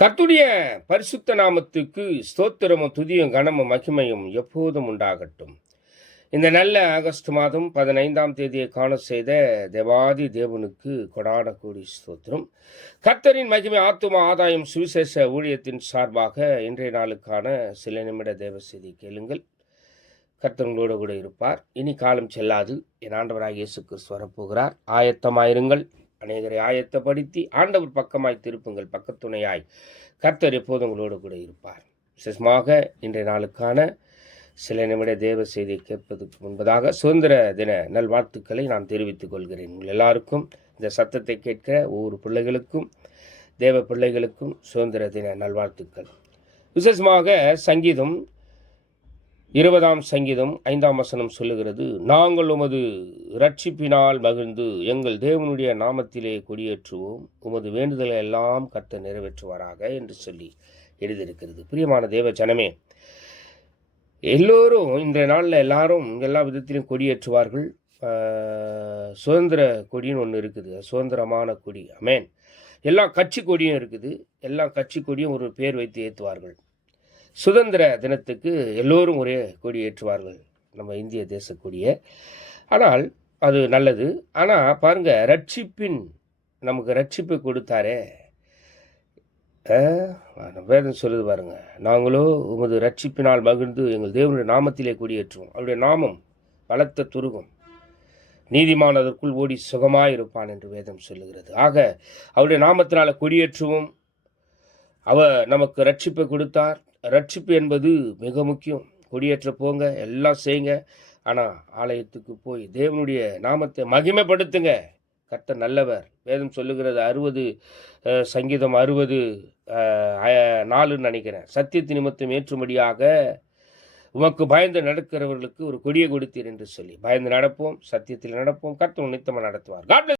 கர்த்தருடைய பரிசுத்த நாமத்துக்கு ஸ்தோத்திரமும் துதியும் கனமும் மகிமையும் எப்போதும் உண்டாகட்டும். இந்த நல்ல ஆகஸ்ட் மாதம் 15ஆம் தேதியை காண செய்த தேவாதி தேவனுக்கு கொடான கோடி ஸ்தோத்திரம். கர்த்தரின் மகிமை ஆத்தும ஆதாயம் சுவிசேஷ ஊழியத்தின் சார்பாக இன்றைய நாளுக்கான சில நிமிட தேவ செய்தி கேளுங்கள். கர்த்தர்களோடு கூட இருப்பார். இனி காலம் செல்லாது. என் ஆண்டவராக இயேசு கிறிஸ்து வரப்போகிறார். ஆயத்தமாயிருங்கள். அநேகரை ஆயத்தப்படுத்தி ஆண்டவர் பக்கமாய் திருப்புங்கள். பக்கத்துணையாய் கர்த்தர் எப்போதும் உங்களோடு கூட இருப்பார். விசேஷமாக இன்றைய நாளுக்கான சில நிமிட தேவ செய்தியை கேட்பதற்கு முன்பதாக சுதந்திர தின நல்வாழ்த்துக்களை நான் தெரிவித்துக் கொள்கிறேன். உங்கள் எல்லாருக்கும், இந்த சத்தத்தை கேட்கிற ஒவ்வொரு பிள்ளைகளுக்கும், தேவ பிள்ளைகளுக்கும் சுதந்திர தின நல்வாழ்த்துக்கள். விசேஷமாக சங்கீதம் 20ஆம் சங்கீதம் 5ஆம் வசனம் சொல்லுகிறது, நாங்கள் உமது இரட்சிப்பினால் மகிழ்ந்து எங்கள் தேவனுடைய நாமத்திலே கொடியேற்றுவோம், உமது வேண்டுதலை எல்லாம் கர்த்தர் நிறைவேற்றுவாராக என்று சொல்லி எழுதியிருக்கிறது. பிரியமான தேவ ஜனமே, எல்லோரும் இன்றைய நாளில் எல்லாரும் எல்லா விதத்திலும் கொடியேற்றுவார்கள். சுதந்திர கொடின்னு ஒன்று இருக்குது, சுதந்திரமான கொடி. அமேன். எல்லா கட்சி கொடியும் இருக்குது. எல்லா கட்சி கொடியும் ஒரு பேர் வைத்து ஏற்றுவார்கள். சுதந்திர தினத்துக்கு எல்லோரும் ஒரே கொடி ஏற்றுவார்கள், நம்ம இந்திய தேச கொடியை. ஆனால் அது நல்லது. ஆனால் பாருங்க, ரட்சிப்பின் நமக்கு ரட்சிப்பை கொடுத்தாரே, வேதம் சொல்லுது பாருங்க, நாங்களோ உமது ரட்சிப்பினால் மகிழ்ந்து எங்கள் தேவனுடைய நாமத்திலே கொடியேற்றுவோம். அவருடைய நாமம் பலத்த துருகம், நீதிமான் அதற்குள் ஓடி சுகமாயிருப்பான் என்று வேதம் சொல்லுகிறது. ஆக அவருடைய நாமத்தினால கொடியேற்றுவோம். அவர் நமக்கு ரட்சிப்பை கொடுத்தார். ரட்சிப்பு என்பது மிக முக்கியம். கொடியேற்ற போங்க, எல்லாம் செய்யுங்க. ஆனால் ஆலயத்துக்கு போய் தேவனுடைய நாமத்தை மகிமைப்படுத்துங்க. கர்த்தர் நல்லவர். வேதம் சொல்லுகிறது, 60 சங்கீதம் 60:4 நினைக்கிறேன், சத்தியத்தின் நிமித்தம் ஏற்றும்படியாக உமக்கு பயந்து நடக்கிறவர்களுக்கு ஒரு கொடியை கொடுத்தீர் என்று சொல்லி பயந்து நடப்போம், சத்தியத்தில் நடப்போம். கர்த்தர் நித்தமாக நடத்துவார்.